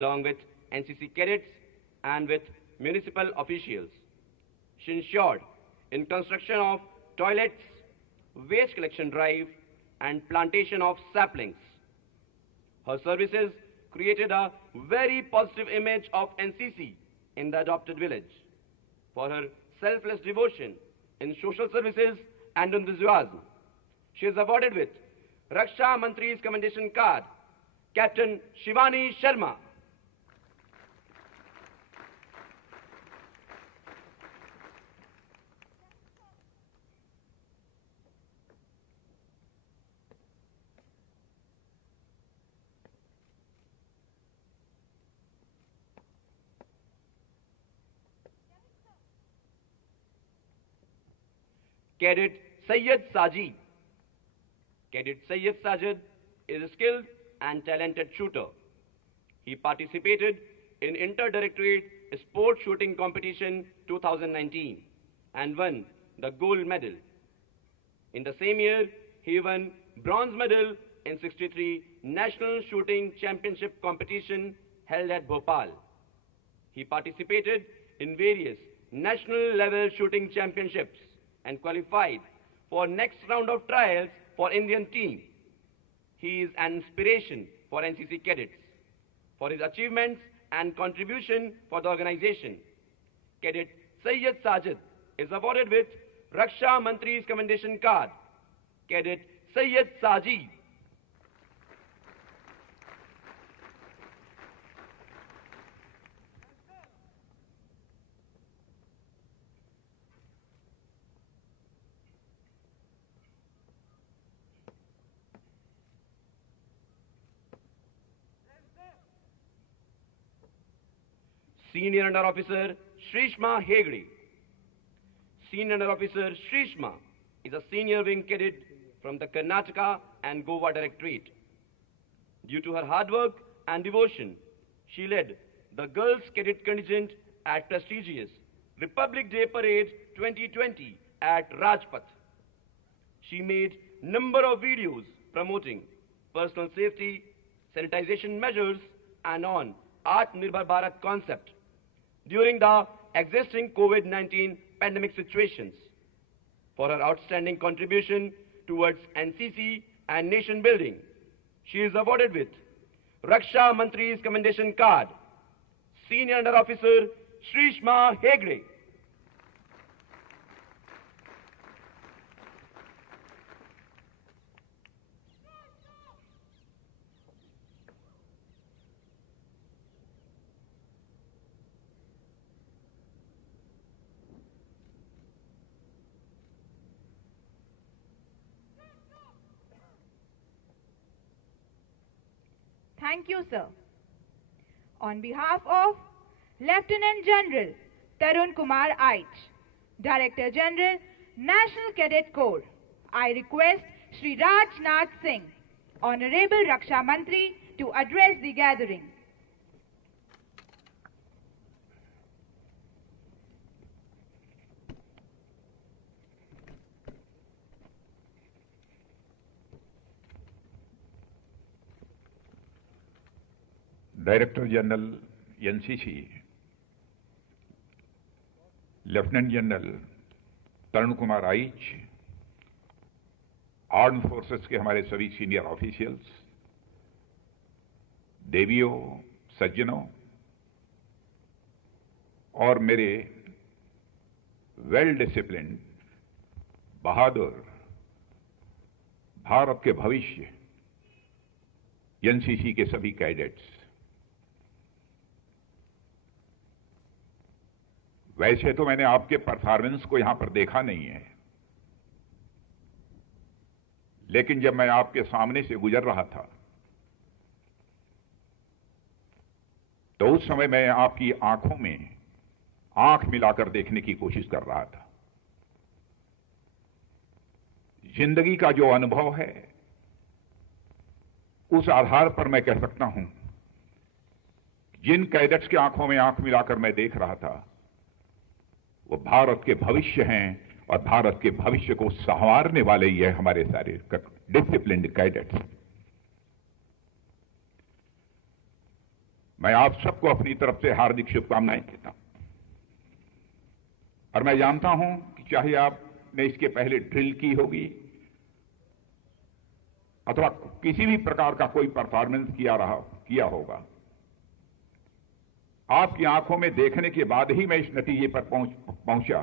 along with NCC cadets and with municipal officials. She ensured in construction of toilets, waste collection drive, and plantation of saplings. Her services created a very positive image of NCC in the adopted village. For her selfless devotion in social services and enthusiasm, she is awarded with Raksha Mantri's Commendation Card, Captain Shivani Sharma. Cadet Sayyid Sajid. Cadet Sayyid Sajid is a skilled and talented shooter. He participated in Inter-Directorate Sport Shooting Competition 2019 and won the gold medal. In the same year, he won bronze medal in 63 National Shooting Championship competition held at Bhopal. He participated in various national level shooting championships and qualified for next round of trials for Indian team. He is an inspiration for NCC cadets for his achievements and contribution for the organization. Cadet Sayyid Sajid is awarded with Raksha Mantri's Commendation Card. Cadet Sayyid Sajid. Senior Under Officer Shrishma Hegde. Senior Under Officer Shrishma is a senior wing cadet from the Karnataka and Goa Directorate. Due to her hard work and devotion, she led the Girls Cadet Contingent at prestigious Republic Day Parade 2020 at Rajpath. She made number of videos promoting personal safety, sanitization measures, and on Atmanirbhar Bharat concept during the existing COVID-19 pandemic situations. For her outstanding contribution towards NCC and nation building, she is awarded with Raksha Mantri's Commendation Card. Senior Under Officer Shrishma Hegde. Thank you, sir. On behalf of Lieutenant General Tarun Kumar Aich, Director General, National Cadet Corps, I request Shri Rajnath Singh, Honorable Raksha Mantri, to address the gathering. Director General NCC, Lieutenant General Tarun Kumar Aich, armed forces के हमारे सभी senior officials, देवियों, सज्जनों और मेरे well disciplined, बहादुर भारत के भविष्य NCC के सभी कैडेट्स, वैसे तो मैंने आपके परफॉर्मेंस को यहां पर देखा नहीं है, लेकिन जब मैं आपके सामने से गुजर रहा था तो उस समय मैं आपकी आंखों में आंख मिलाकर देखने की कोशिश कर रहा था। जिंदगी का जो अनुभव है उस आधार पर मैं कह सकता हूं, जिन कैडेट्स की आंखों में आंख मिलाकर मैं देख रहा था वो भारत के भविष्य हैं और भारत के भविष्य को संवारने वाले ही है हमारे सारे डिसिप्लिन्ड कैडेट्स। मैं आप सबको अपनी तरफ से हार्दिक शुभकामनाएं देता हूं। और मैं जानता हूं कि चाहे आपने इसके पहले ड्रिल की होगी अथवा किसी भी प्रकार का कोई परफॉर्मेंस किया होगा, आपकी आंखों में देखने के बाद ही मैं इस नतीजे पर पहुंचा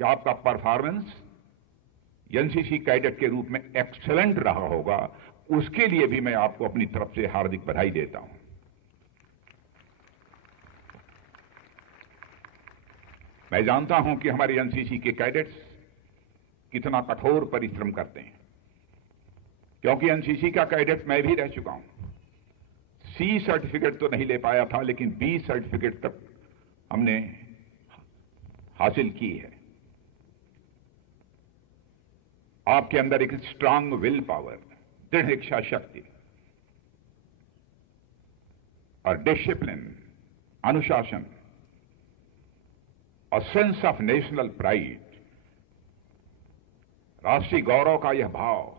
कि आपका परफॉर्मेंस एनसीसी कैडेट के रूप में एक्सीलेंट रहा होगा। उसके लिए भी मैं आपको अपनी तरफ से हार्दिक बधाई देता हूं। मैं जानता हूं कि हमारे एनसीसी के कैडेट्स कितना कठोर परिश्रम करते हैं, क्योंकि एनसीसी का कैडेट मैं भी रह चुका हूं। सी सर्टिफिकेट तो नहीं ले पाया था, लेकिन बी सर्टिफिकेट तक हमने हासिल की है। आपके अंदर एक स्ट्रांग विल पावर, दृढ़ इच्छा शक्ति और डिसिप्लिन, अनुशासन और सेंस ऑफ नेशनल प्राइड, राष्ट्रीय गौरव का यह भाव,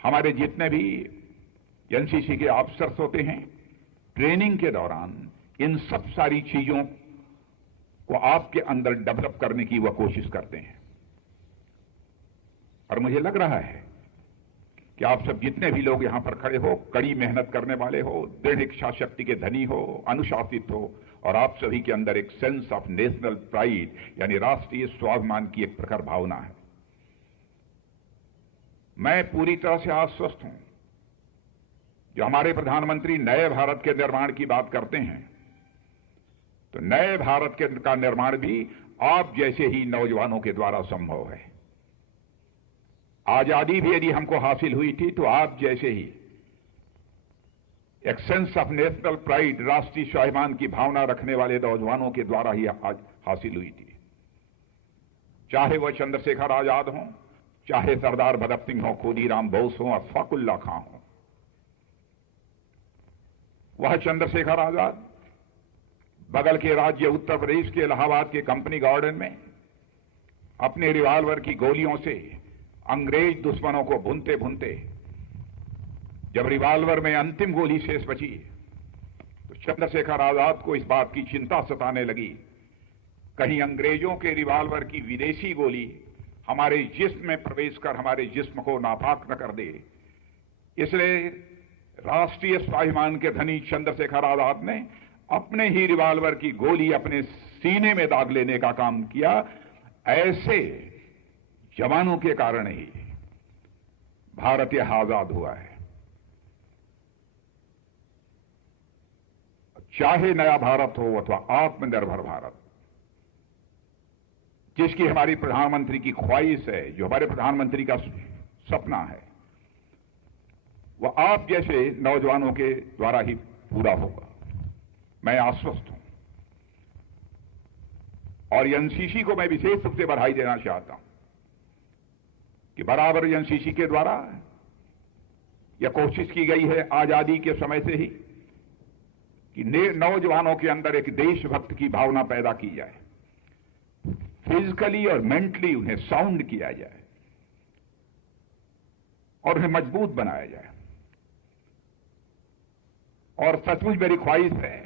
हमारे जितने भी एनसीसी के ऑफिसर्स होते हैं ट्रेनिंग के दौरान इन सब सारी चीजों को आपके अंदर डेवलप करने की वह कोशिश करते हैं। और मुझे लग रहा है कि आप सब जितने भी लोग यहां पर खड़े हो, कड़ी मेहनत करने वाले हो, दृढ़ इच्छा शक्ति के धनी हो, अनुशासित हो, और आप सभी के अंदर एक सेंस ऑफ नेशनल प्राइड यानी राष्ट्रीय स्वाभिमान की एक प्रखर भावना है। मैं पूरी तरह से आश्वस्त हूं। जो हमारे प्रधानमंत्री नए भारत के निर्माण की बात करते हैं, तो नए भारत का निर्माण भी आप जैसे ही नौजवानों के द्वारा संभव है। आजादी भी यदि हमको हासिल हुई थी तो आप जैसे ही एक सेंस ऑफ नेशनल प्राइड, राष्ट्रीय स्वाभिमान की भावना रखने वाले नौजवानों के द्वारा ही हासिल हुई थी। चाहे वह चंद्रशेखर आजाद हों, चाहे सरदार भगत सिंह हो, खुदीराम बोस हो, अशफाकुल्ला खां हो। वह चंद्रशेखर आजाद बगल के राज्य उत्तर प्रदेश के इलाहाबाद के कंपनी गार्डन में अपने रिवाल्वर की गोलियों से अंग्रेज दुश्मनों को भूनते भूनते जब रिवाल्वर में अंतिम गोली शेष बची तो चंद्रशेखर आजाद को इस बात की चिंता सताने लगी, कहीं अंग्रेजों के रिवाल्वर की विदेशी गोली हमारे जिस्म में प्रवेश कर हमारे जिस्म को नापाक न कर दे। इसलिए राष्ट्रीय स्वाभिमान के धनी चंद्रशेखर आजाद ने अपने ही रिवाल्वर की गोली अपने सीने में दाग लेने का काम किया। ऐसे जवानों के कारण ही भारत यह आजाद हुआ है। चाहे नया भारत हो अथवा आत्मनिर्भर भारत, जिसकी हमारी प्रधानमंत्री की ख्वाहिश है, जो हमारे प्रधानमंत्री का सपना है, वह आप जैसे नौजवानों के द्वारा ही पूरा होगा। मैं आश्वस्त हूं और एनसीसी को मैं विशेष रूप से बधाई देना चाहता हूं कि बराबर एनसीसी के द्वारा यह कोशिश की गई है आजादी के समय से ही कि नौजवानों के अंदर एक देशभक्त की भावना पैदा की जाए, फिजिकली और मेंटली उन्हें साउंड किया जाए और उन्हें मजबूत बनाया जाए। और सचमुच मेरी ख्वाहिश है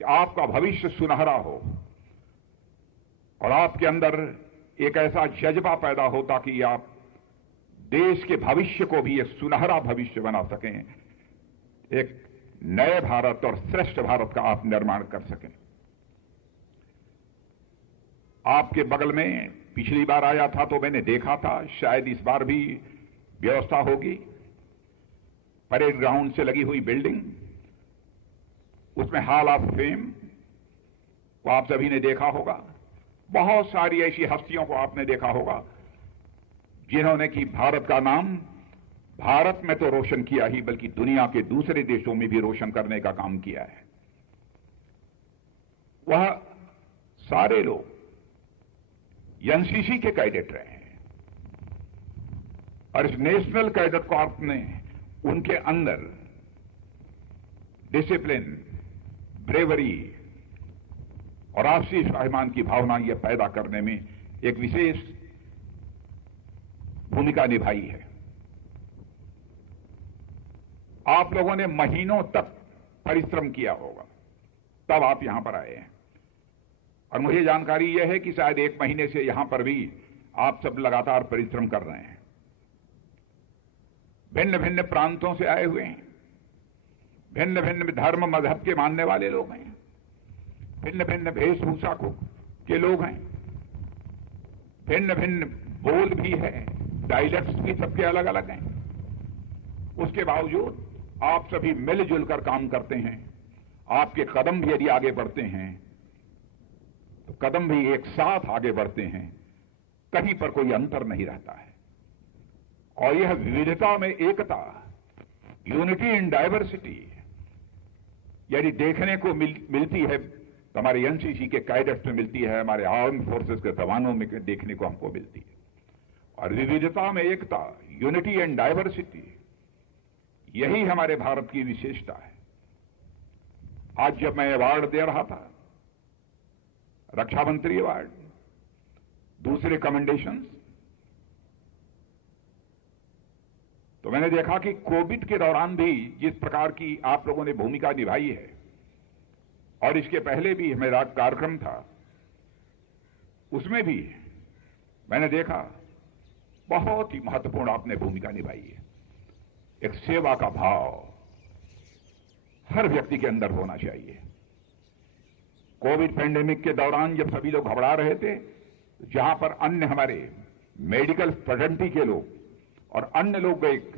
कि आपका भविष्य सुनहरा हो और आपके अंदर एक ऐसा जज्बा पैदा हो ताकि आप देश के भविष्य को भी एक सुनहरा भविष्य बना सकें, एक नए भारत और श्रेष्ठ भारत का आप निर्माण कर सकें। आपके बगल में पिछली बार आया था तो मैंने देखा था, शायद इस बार भी व्यवस्था होगी। परेड ग्राउंड से लगी हुई बिल्डिंग, उसमें हॉल ऑफ फेम को आप सभी ने देखा होगा। बहुत सारी ऐसी हस्तियों को आपने देखा होगा जिन्होंने कि भारत का नाम भारत में तो रोशन किया ही बल्कि दुनिया के दूसरे देशों में भी रोशन करने का काम किया है। वह सारे लोग एनसीसी के कैडेट रहे हैं और इस नेशनल कैडेट कॉर्प ने उनके अंदर डिसिप्लिन, ब्रेवरी और राष्ट्रीय स्वाभिमान की भावना यह पैदा करने में एक विशेष भूमिका निभाई है। आप लोगों ने महीनों तक परिश्रम किया होगा, तब आप यहां पर आए हैं। और मुझे जानकारी यह है कि शायद 1 महीने से यहां पर भी आप सब लगातार परिश्रम कर रहे हैं। भिन्न भिन्न प्रांतों से आए हुए हैं, भिन्न भिन्न धर्म मजहब के मानने वाले लोग हैं, भिन्न भिन्न वेशभूषा के लोग हैं, भिन्न भिन्न बोल भी है, डायलेक्ट्स भी सबके अलग अलग हैं। उसके बावजूद आप सभी मिलजुल कर काम करते हैं। आपके कदम भी यदि आगे बढ़ते हैं तो कदम भी एक साथ आगे बढ़ते हैं, कहीं पर कोई अंतर नहीं रहता है। और यह विविधता में एकता, यूनिटी इन डाइवर्सिटी, यदि देखने को मिलती है तो हमारे एनसीसी के कैडेट्स में मिलती है, हमारे आर्म फोर्सेस के जवानों में देखने को हमको मिलती है। और विविधता में एकता, यूनिटी एंड डाइवर्सिटी, यही हमारे भारत की विशेषता है। आज जब मैं अवार्ड दे रहा था, रक्षा मंत्री अवार्ड, दूसरे कमेंडेशंस, तो मैंने देखा कि कोविड के दौरान भी जिस प्रकार की आप लोगों ने भूमिका निभाई है, और इसके पहले भी मेरा कार्यक्रम था, उसमें भी मैंने देखा बहुत ही महत्वपूर्ण आपने भूमिका निभाई है। एक सेवा का भाव हर व्यक्ति के अंदर होना चाहिए। कोविड पैंडेमिक के दौरान जब सभी लोग घबरा रहे थे, जहां पर अन्य हमारे मेडिकल फ्रेटर्निटी के लोग और अन्य लोग एक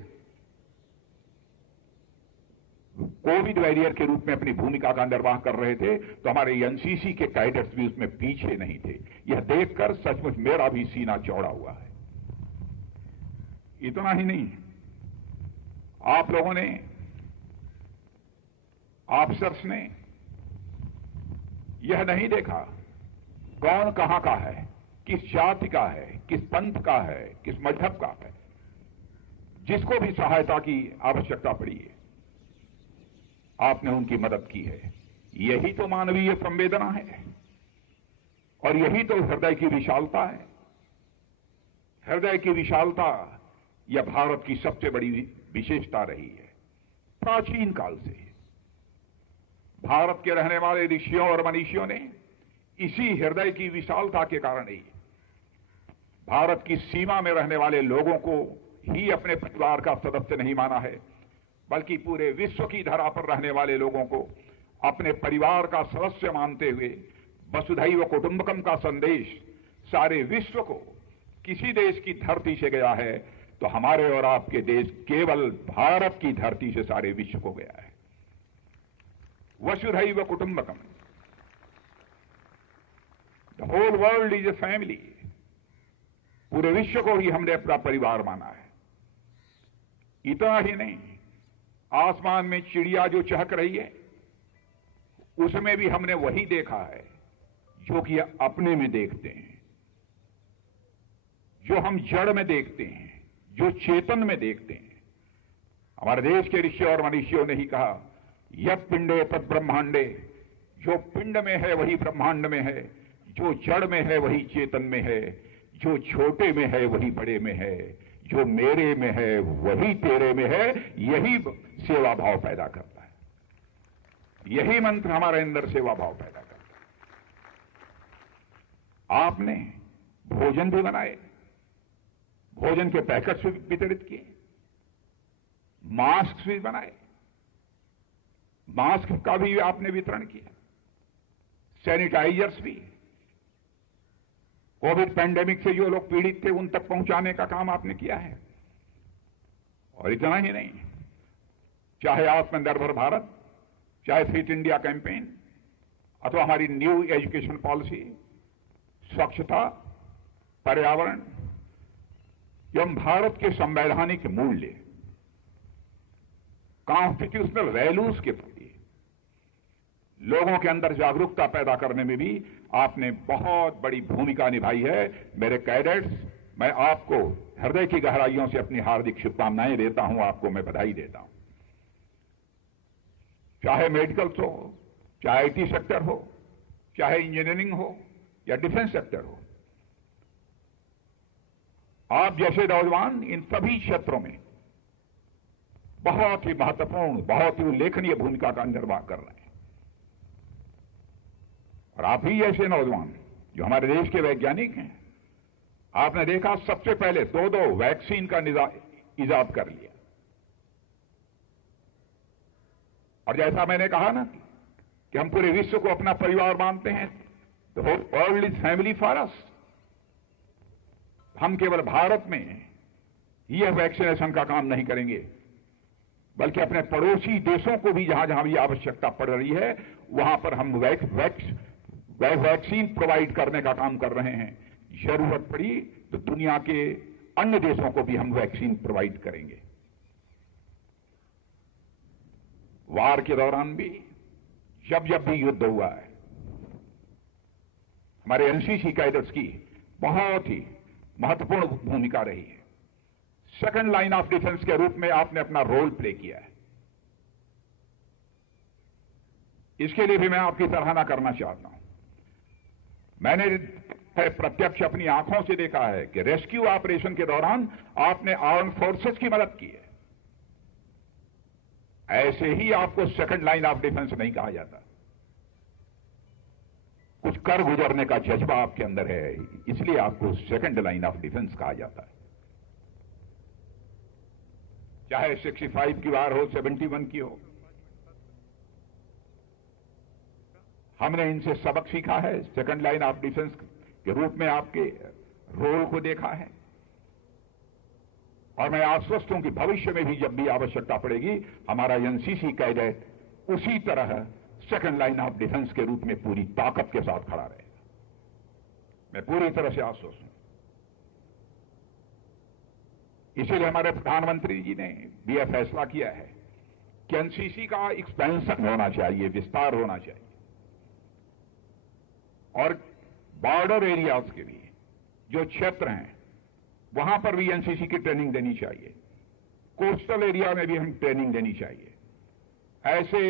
कोविड वॉरियर के रूप में अपनी भूमिका का निर्वाह कर रहे थे, तो हमारे एनसीसी के कैडेट्स भी उसमें पीछे नहीं थे। यह देखकर सचमुच मेरा भी सीना चौड़ा हुआ है। इतना ही नहीं, आप लोगों ने, ऑफिसर्स ने यह नहीं देखा कौन कहां का है, किस जाति का है, किस पंथ का है, किस मजहब का है। जिसको भी सहायता की आवश्यकता पड़ी है, आपने उनकी मदद की है। यही तो मानवीय संवेदना है और यही तो हृदय की विशालता है। हृदय की विशालता यह भारत की सबसे बड़ी विशेषता रही है। प्राचीन काल से भारत के रहने वाले ऋषियों और मनीषियों ने इसी हृदय की विशालता के कारण ही भारत की सीमा में रहने वाले लोगों को ही अपने परिवार का सदस्य नहीं माना है, बल्कि पूरे विश्व की धरा पर रहने वाले लोगों को अपने परिवार का सदस्य मानते हुए वसुधैव कुटुंबकम का संदेश सारे विश्व को, किसी देश की धरती से गया है तो हमारे और आपके देश केवल भारत की धरती से सारे विश्व को गया है। वसुधैव कुटुंबकम, the whole world is a family. पूरे विश्व को ही हमने अपना परिवार माना है। इतना ही नहीं, आसमान में चिड़िया जो चहक रही है, उसमें भी हमने वही देखा है जो कि अपने में देखते हैं, जो हम जड़ में देखते हैं, जो चेतन में देखते हैं। हमारे देश के ऋषि और मनीषियों ने ही कहा, यत् पिंडे तत् ब्रह्मांडे, जो पिंड में है वही ब्रह्मांड में है, जो जड़ में है वही चेतन में है, जो छोटे में है वही बड़े में है, जो मेरे में है वही तेरे में है। यही सेवा भाव पैदा करता है, यही मंत्र हमारे अंदर सेवा भाव पैदा करता है। आपने भोजन भी बनाए, भोजन के पैकेट्स भी वितरित किए, मास्क भी बनाए, मास्क का भी आपने वितरण किया, सैनिटाइजर्स भी। कोविड पैंडेमिक से जो लोग पीड़ित थे उन तक पहुंचाने का काम आपने किया है। और इतना ही नहीं, चाहे आत्मनिर्भर भारत, चाहे फिट इंडिया कैंपेन, अथवा हमारी न्यू एजुकेशन पॉलिसी, स्वच्छता, पर्यावरण एवं भारत के संवैधानिक मूल्य, कॉन्स्टिट्यूशनल वैल्यूज के प्रति लोगों के अंदर जागरूकता पैदा करने में भी आपने बहुत बड़ी भूमिका निभाई है। मेरे कैडेट्स, मैं आपको हृदय की गहराइयों से अपनी हार्दिक शुभकामनाएं देता हूं, आपको मैं बधाई देता हूं। चाहे मेडिकल्स हो, चाहे आईटी सेक्टर हो, चाहे इंजीनियरिंग हो या डिफेंस सेक्टर हो, आप जैसे नौजवान इन सभी क्षेत्रों में बहुत ही महत्वपूर्ण, बहुत ही उल्लेखनीय भूमिका का निर्वाह कर रहे हैं। और आप ही ऐसे नौजवान जो हमारे देश के वैज्ञानिक हैं, आपने देखा सबसे पहले दो वैक्सीन का इजाद कर लिया। और जैसा मैंने कहा ना कि हम पूरे विश्व को अपना परिवार मानते हैं, तो world is family for us. हम केवल भारत में यह वैक्सीनेशन का काम नहीं करेंगे, बल्कि अपने पड़ोसी देशों को भी जहां जहां भी आवश्यकता पड़ रही है वहां पर हम वैक्सीन प्रोवाइड करने का काम कर रहे हैं। जरूरत पड़ी तो दुनिया के अन्य देशों को भी हम वैक्सीन प्रोवाइड करेंगे। वार के दौरान भी जब जब भी युद्ध हुआ है, हमारे एनसीसी कैडेट्स की बहुत ही महत्वपूर्ण भूमिका रही है। सेकंड लाइन ऑफ डिफेंस के रूप में आपने अपना रोल प्ले किया है। इसके लिए भी मैं आपकी सराहना करना चाहता हूं। मैंने प्रत्यक्ष अपनी आंखों से देखा है कि रेस्क्यू ऑपरेशन के दौरान आपने आर्म फोर्सेस की मदद की है। ऐसे ही आपको सेकंड लाइन ऑफ डिफेंस नहीं कहा जाता। कुछ कर गुजरने का जज्बा आपके अंदर है, इसलिए आपको सेकंड लाइन ऑफ डिफेंस कहा जाता है। चाहे 65 की वार हो, 71 की हो, हमने इनसे सबक सीखा है। सेकंड लाइन ऑफ डिफेंस के रूप में आपके रोल को देखा है, और मैं आश्वस्त हूं कि भविष्य में भी जब भी आवश्यकता पड़ेगी, हमारा एनसीसी कैडेट उसी तरह सेकंड लाइन ऑफ डिफेंस के रूप में पूरी ताकत के साथ खड़ा रहेगा। मैं पूरी तरह से आश्वस्त हूं। इसीलिए हमारे प्रधानमंत्री जी ने भी यह फैसला किया है कि एनसीसी का एक्सपेंशन होना चाहिए, विस्तार होना चाहिए, और बॉर्डर एरियाज के भी जो क्षेत्र हैं वहां पर भी एनसीसी की ट्रेनिंग देनी चाहिए। कोस्टल एरिया में भी हम ट्रेनिंग देनी चाहिए। ऐसे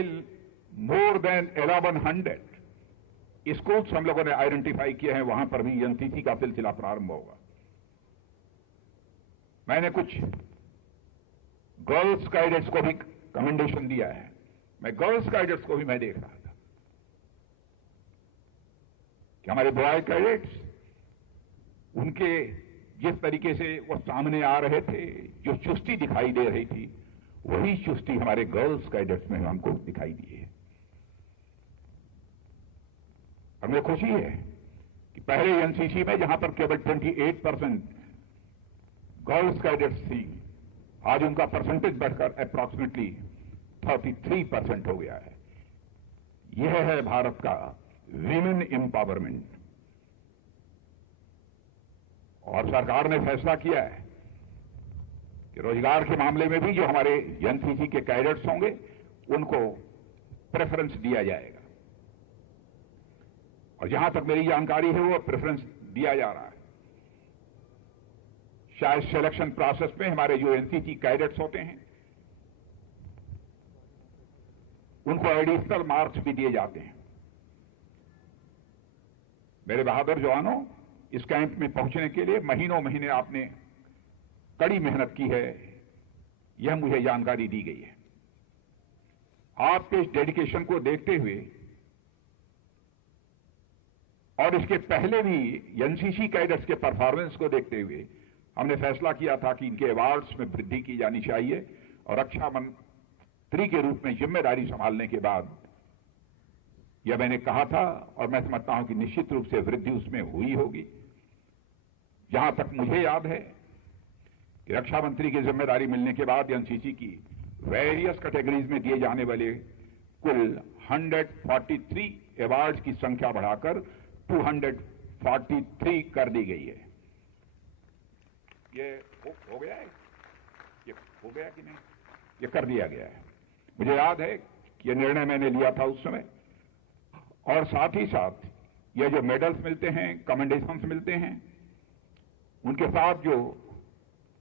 मोर देन 1100 स्कूल्स हम लोगों ने आइडेंटिफाई किए हैं, वहां पर भी एनसीसी का सिलसिला प्रारंभ होगा। मैंने कुछ गर्ल्स कैडेट्स को भी कमेंडेशन दिया है। मैं गर्ल्स कैडेट्स को भी मैं देख रहा था कि हमारे बॉय कैडेट्स, उनके जिस तरीके से वो सामने आ रहे थे, जो चुस्ती दिखाई दे रही थी, वही चुस्ती हमारे गर्ल्स कैडेट्स में हमको दिखाई दी है। हमें खुशी है कि पहले एनसीसी में जहां पर केवल 28% गर्ल्स कैडेट्स थी, आज उनका परसेंटेज बढ़कर अप्रॉक्सीमेटली 33% हो गया है। यह है भारत का विमेन एम्पावरमेंट। और सरकार ने फैसला किया है कि रोजगार के मामले में भी जो हमारे एनसीसी के कैडेट्स होंगे उनको प्रेफरेंस दिया जाएगा, और जहां तक मेरी जानकारी है वो प्रेफरेंस दिया जा रहा है। शायद सिलेक्शन प्रोसेस में हमारे जो एनसीसी कैडेट्स होते हैं उनको एडिशनल मार्क्स भी दिए जाते हैं। मेरे बहादुर जवानों, इस कैंप में पहुंचने के लिए महीनों महीने आपने कड़ी मेहनत की है, यह मुझे जानकारी दी गई है। आपके इस डेडिकेशन को देखते हुए और इसके पहले भी एनसीसी कैडेट्स के परफॉर्मेंस को देखते हुए हमने फैसला किया था कि इनके अवार्ड्स में वृद्धि की जानी चाहिए, और रक्षा मंत्री के रूप में जिम्मेदारी संभालने के बाद यह मैंने कहा था, और मैं समझता हूं कि निश्चित रूप से वृद्धि उसमें हुई होगी। जहां तक मुझे याद है कि रक्षा मंत्री की जिम्मेदारी मिलने के बाद एनसीसी की वेरियस कैटेगरीज में दिए जाने वाले कुल 143 अवार्ड्स की संख्या बढ़ाकर 243 कर दी गई है। ये हो गया है, ये हो गया कि नहीं? ये कर दिया गया है। मुझे याद है कि यह निर्णय मैंने लिया था उस समय, और साथ ही साथ ये जो मेडल्स मिलते हैं, कमेंडेशंस मिलते हैं, उनके साथ जो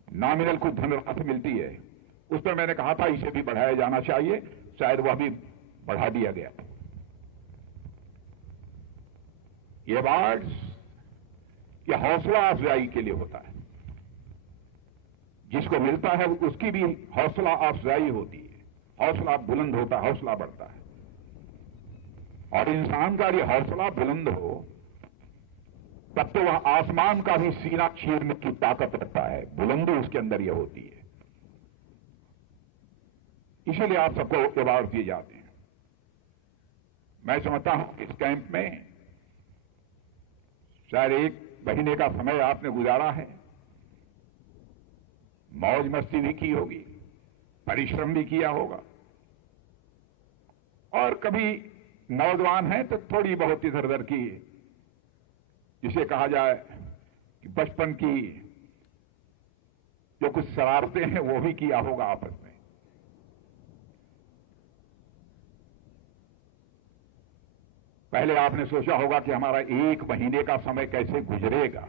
नॉमिनल कुछ धनराशि मिलती है, उस पर मैंने कहा था इसे भी बढ़ाया जाना चाहिए। शायद वह भी बढ़ा दिया गया। ये अवार्ड्स ये हौसला अफजाई के लिए होता है। जिसको मिलता है उसकी भी हौसला अफजाई होती है, हौसला बुलंद होता है, हौसला बढ़ता है। और इंसान का ये हौसला बुलंद हो तब तो वह आसमान का भी सीना चीरने की ताकत रखता है, बुलंदी उसके अंदर यह होती है। इसीलिए आप सबको अवार्ड दिए जाते हैं। मैं समझता हूं इस कैंप में शायद 1 महीने का समय आपने गुजारा है, मौज मस्ती भी की होगी, परिश्रम भी किया होगा, और कभी नौजवान है तो थोड़ी बहुत इधर उधर की, जिसे कहा जाए कि बचपन की जो कुछ शरारतें हैं वो भी किया होगा आपस में। पहले आपने सोचा होगा कि हमारा 1 महीने का समय कैसे गुजरेगा,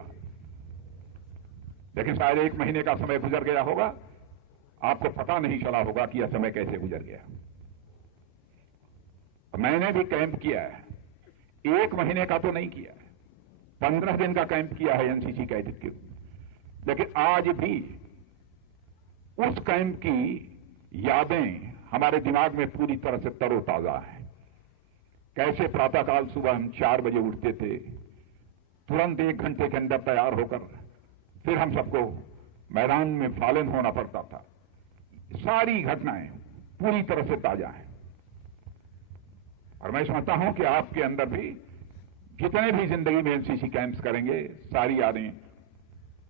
लेकिन शायद 1 महीने का समय गुजर गया होगा, आपको पता नहीं चला होगा कि यह समय कैसे गुजर गया। मैंने भी कैंप किया है, 1 महीने का तो नहीं किया है, 15 दिन का कैंप किया है एनसीसी कैडेट के, लेकिन आज भी उस कैंप की यादें हमारे दिमाग में पूरी तरह से तरोताजा है। कैसे प्रातःकाल सुबह हम 4 बजे उठते थे, तुरंत 1 घंटे के अंदर तैयार होकर फिर हम सबको मैदान में फालन होना पड़ता था। सारी घटनाएं पूरी तरह से ताजा हैं, और मैं समझता हूं कि आपके अंदर भी जितने भी जिंदगी में एनसीसी कैंप्स करेंगे, सारी यादें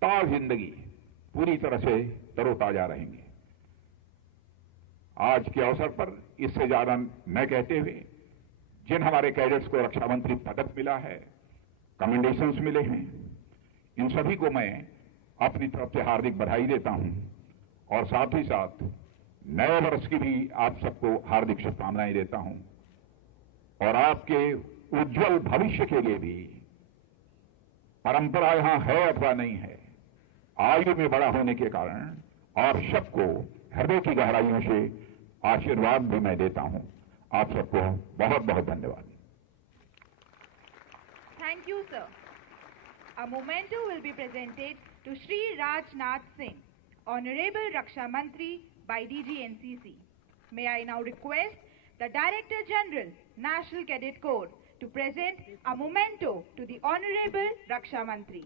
ताज़ जिंदगी पूरी तरह से तरोताजा रहेंगी। आज के अवसर पर इससे ज्यादा न कहते हुए, जिन हमारे कैडेट्स को रक्षा मंत्री पदक मिला है, कमेंडेशंस मिले हैं, इन सभी को मैं अपनी तरफ से हार्दिक बधाई देता हूं, और साथ ही साथ नए वर्ष की भी आप सबको हार्दिक शुभकामनाएं देता हूं, और आपके उज्जवल भविष्य के लिए भी, परंपरा यहां है अथवा नहीं है, आयु में बड़ा होने के कारण आप सबको हृदय की गहराइयों से आशीर्वाद भी मैं देता हूं। आप सबको बहुत बहुत धन्यवाद। Thank you, sir. A memento will be presented to Shri Rajnath Singh, Honorable Raksha Mantri by DG NCC. May I now request the Director General, National Cadet Corps, to present a memento to the Honorable Raksha Mantri.